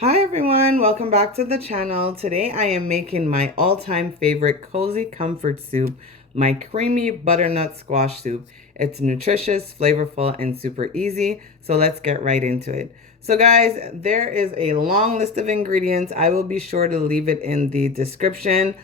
Hi everyone, welcome back to the channel. Today I am making my all-time favorite cozy comfort soup, my creamy butternut squash soup. It's nutritious, flavorful, and super easy, so let's get right into it. So guys, there is a long list of ingredients. I will be sure to leave it in the description,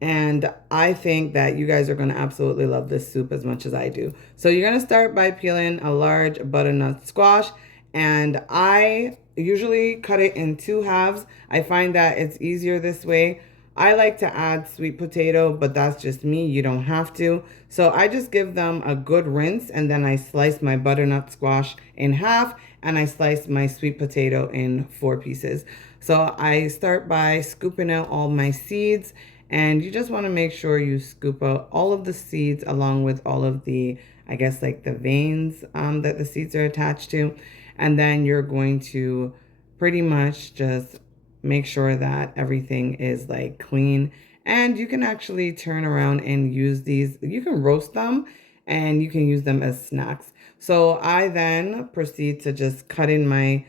and I think that you guys are going to absolutely love this soup as much as I do. So you're going to start by peeling a large butternut squash, and I usually cut it in two halves. I find that it's easier this way. I like to add sweet potato, but that's just me. You don't have to. So I just give them a good rinse, and then I slice my butternut squash in half, and I slice my sweet potato in 4 pieces. So I start by scooping out all my seeds, and you just want to make sure you scoop out all of the seeds along with all of the, I guess, like the veins that the seeds are attached to. And then you're going to pretty much just make sure that everything is like clean. And you can actually turn around and use these. You can roast them and you can use them as snacks. So I then proceed to just cut in my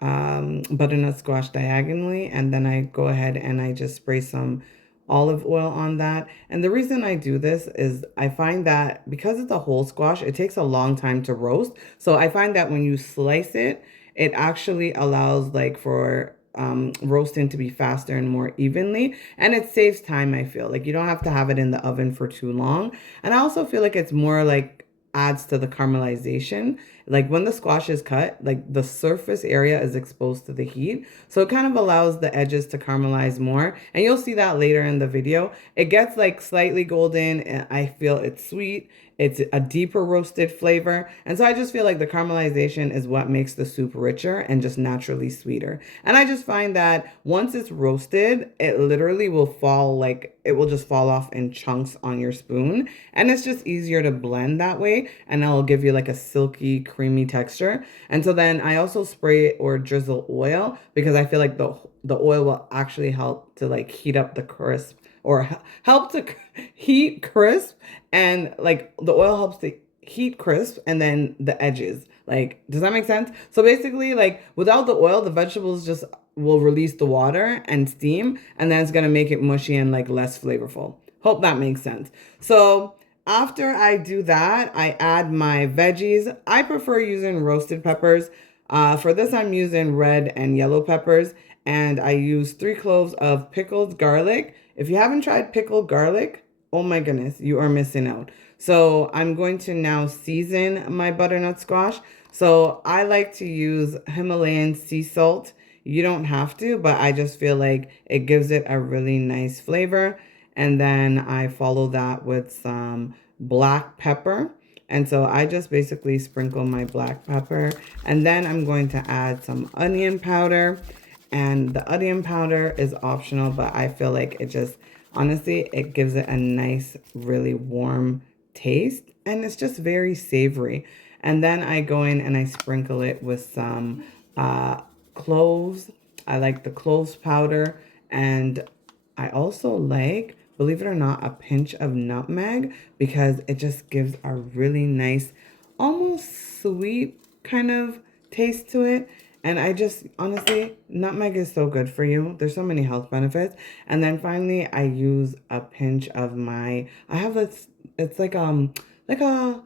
butternut squash diagonally, and then I go ahead and I just spray some olive oil on that. And the reason I do this is I find that because it's a whole squash, it takes a long time to roast. So I find that when you slice it, it actually allows like for roasting to be faster and more evenly, and it saves time. I feel like you don't have to have it in the oven for too long, and I also feel like it's more like adds to the caramelization. Like when the squash is cut, like the surface area is exposed to the heat. So it kind of allows the edges to caramelize more. And you'll see that later in the video. It gets like slightly golden, and I feel it's sweet. It's a deeper roasted flavor. And so I just feel like the caramelization is what makes the soup richer and just naturally sweeter. And I just find that once it's roasted, it literally will fall, like it will just fall off in chunks on your spoon. And it's just easier to blend that way. And it'll give you like a silky, creamy texture. And so then I also spray or drizzle oil because I feel like the oil will actually help to like heat up the crisp, or help to heat crisp, and like the oil helps to heat crisp and then the edges. Like, does that make sense? So basically, like without the oil, the vegetables just will release the water and steam, and then it's gonna make it mushy and like less flavorful. Hope that makes sense. So after I do that, I add my veggies. I prefer using roasted peppers. For this, I'm using red and yellow peppers, and I use 3 cloves of pickled garlic. If you haven't tried pickled garlic, oh my goodness, you are missing out. So I'm going to now season my butternut squash. So I like to use Himalayan sea salt. You don't have to, but I just feel like it gives it a really nice flavor. And then I follow that with some black pepper. And so I just basically sprinkle my black pepper. And then I'm going to add some onion powder. And the onion powder is optional, but I feel like it just, honestly, it gives it a nice, really warm taste. And it's just very savory. And then I go in and I sprinkle it with some cloves. I like the cloves powder. And I also like, believe it or not, a pinch of nutmeg because it just gives a really nice, almost sweet kind of taste to it. And I just, honestly, nutmeg is so good for you. There's so many health benefits. And then finally, I use a pinch of my, I have this, it's like a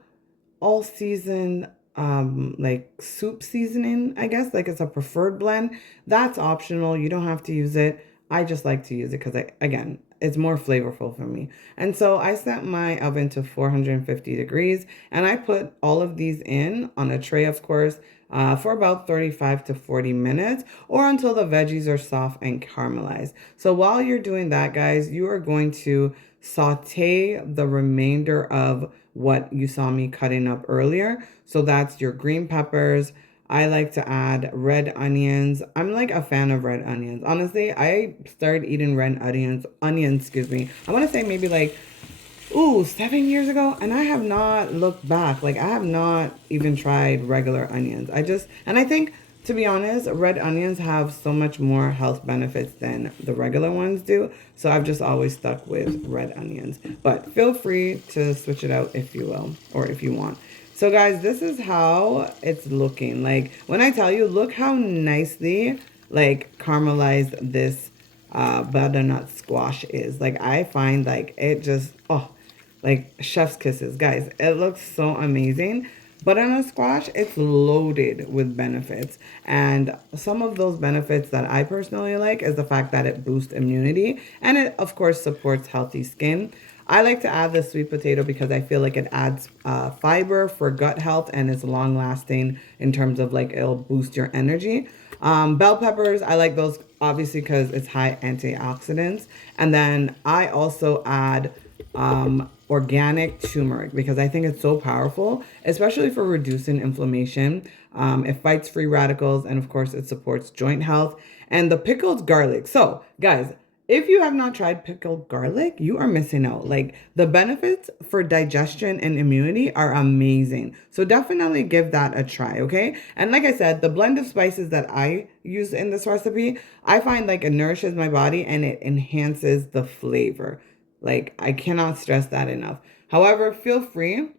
all season like soup seasoning, I guess. Like it's a preferred blend. That's optional. You don't have to use it. I just like to use it because again, it's more flavorful for me. And so I set my oven to 450 degrees, and I put all of these in on a tray, of course, for about 35 to 40 minutes, or until the veggies are soft and caramelized. So while you're doing that, guys, you are going to saute the remainder of what you saw me cutting up earlier. So that's your green peppers. I like to add red onions. I'm like a fan of red onions. Honestly, I started eating onions, excuse me. I want to say maybe like, 7 years ago, and I have not looked back. Like I have not even tried regular onions. And I think, to be honest, red onions have so much more health benefits than the regular ones do. So I've just always stuck with red onions. But feel free to switch it out if you will, or if you want. So guys, this is how it's looking. Like when I tell you, look how nicely like caramelized this butternut squash is. Like I find like it just, oh, like chef's kisses, guys. It looks so amazing. Butternut squash, it's loaded with benefits. And some of those benefits that I personally like is the fact that it boosts immunity and it, of course, supports healthy skin. I like to add the sweet potato because I feel like it adds fiber for gut health and it's long lasting in terms of like it'll boost your energy. Bell peppers, I like those obviously because it's high antioxidants. And then I also add organic turmeric because I think it's so powerful, especially for reducing inflammation. It fights free radicals and, of course, it supports joint health. And the pickled garlic. So, guys, if you have not tried pickled garlic, you are missing out. Like the benefits for digestion and immunity are amazing. So definitely give that a try, okay? And like I said, the blend of spices that I use in this recipe, I find like it nourishes my body and it enhances the flavor. Like I cannot stress that enough. However, feel free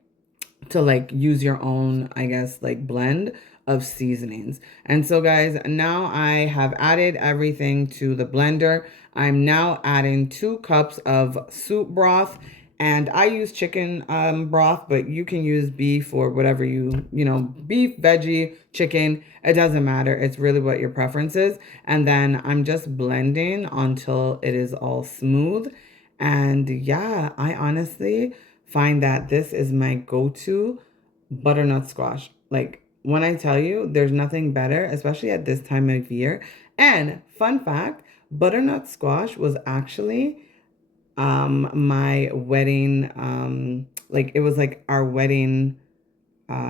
to like use your own, I guess, like blend of seasonings. And so guys, now I have added everything to the blender. I'm now adding 2 cups of soup broth and I use chicken broth, but you can use beef or whatever beef, veggie, chicken, it doesn't matter. It's really what your preference is. And then I'm just blending until it is all smooth. And yeah, I honestly find that this is my go-to butternut squash. Like when I tell you there's nothing better, especially at this time of year. And fun fact, butternut squash was actually my wedding like it was like our wedding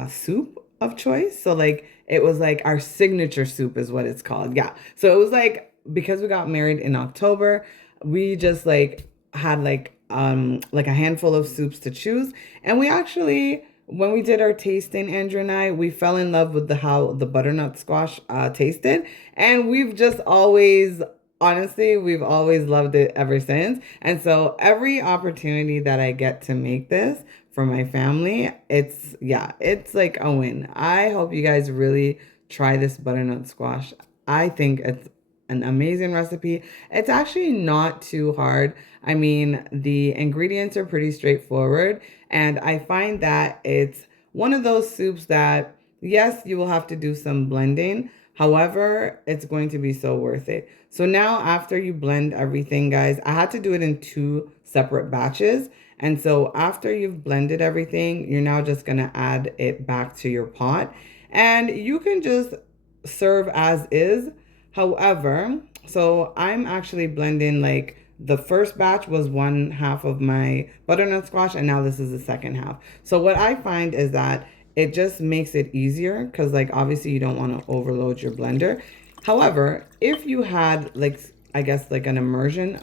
soup of choice. So like it was like our signature soup is what it's called. Yeah. So it was like because we got married in October, we just like had like a handful of soups to choose. And we actually when we did our tasting, Andrew and I, we fell in love with the how the butternut squash tasted. And we've just always honestly, we've always loved it ever since. And so every opportunity that I get to make this for my family, it's like a win. I hope you guys really try this butternut squash. I think it's an amazing recipe. It's actually not too hard. I mean, the ingredients are pretty straightforward, and I find that it's one of those soups that, yes, you will have to do some blending. However, it's going to be so worth it. So now after you blend everything, guys, I had to do it in 2 separate batches. And so after you've blended everything, you're now just going to add it back to your pot. And you can just serve as is. However, so I'm actually blending like the first batch was 1/2 of my butternut squash, and now this is the second half. So what I find is that it just makes it easier because like obviously you don't want to overload your blender. However, if you had like, I guess like an immersion,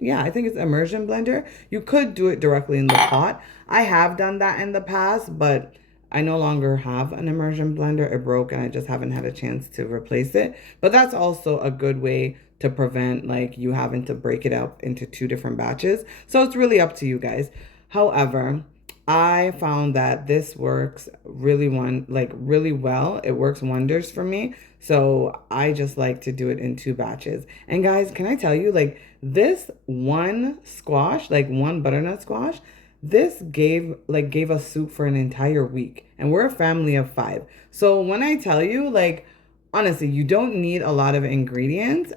yeah, I think it's immersion blender, you could do it directly in the pot. I have done that in the past, but I no longer have an immersion blender. It broke and I just haven't had a chance to replace it. But that's also a good way to prevent like you having to break it up into 2 different batches. So it's really up to you guys. However, I found that this works really really well. It works wonders for me. So I just like to do it in 2 batches. And guys, can I tell you, like this one squash, like one butternut squash, this gave us soup for an entire week. And we're a family of 5. So when I tell you, like, honestly, you don't need a lot of ingredients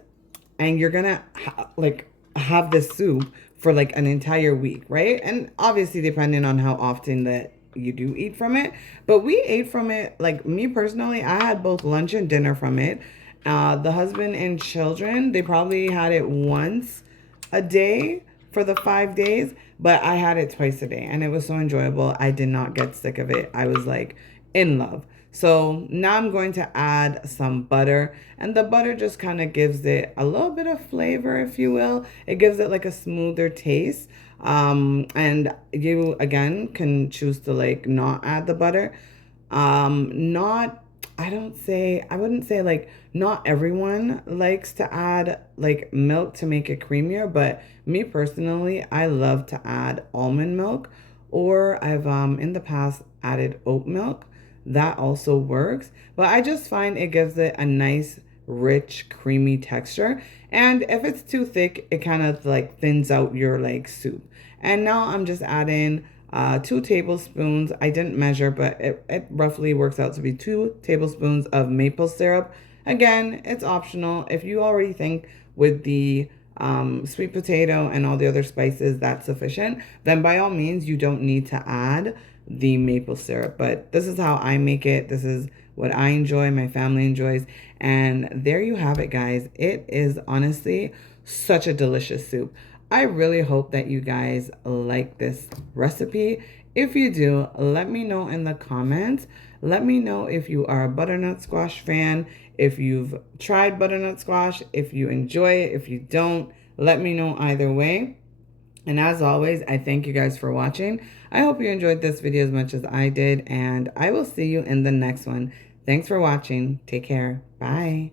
and you're gonna have this soup for like an entire week, right? And obviously depending on how often that you do eat from it. But we ate from it, like me personally, I had both lunch and dinner from it. The husband and children, they probably had it once a day for the 5 days, but I had it twice a day and it was so enjoyable. I did not get sick of it. I was like in love. So now I'm going to add some butter, and the butter just kind of gives it a little bit of flavor, if you will. It gives it like a smoother taste. And you again can choose to like not add the butter. Not I wouldn't say like not everyone likes to add like milk to make it creamier, but me personally, I love to add almond milk, or I've in the past added oat milk. that also works. But I just find it gives it a nice, rich, creamy texture. And if it's too thick, it kind of like thins out your like soup. And now I'm just adding 2 tablespoons. I didn't measure, but it roughly works out to be 2 tablespoons of maple syrup. Again, it's optional. If you already think with the sweet potato and all the other spices that's sufficient, then by all means, you don't need to add the maple syrup. But this is how I make it. This is what I enjoy, my family enjoys. And there you have it, guys. It is honestly such a delicious soup. I really hope that you guys like this recipe. If you do, let me know in the comments. Let me know if you are a butternut squash fan, if you've tried butternut squash, if you enjoy it, if you don't, let me know either way. And as always, I thank you guys for watching. I hope you enjoyed this video as much as I did, and I will see you in the next one. Thanks for watching. Take care. Bye.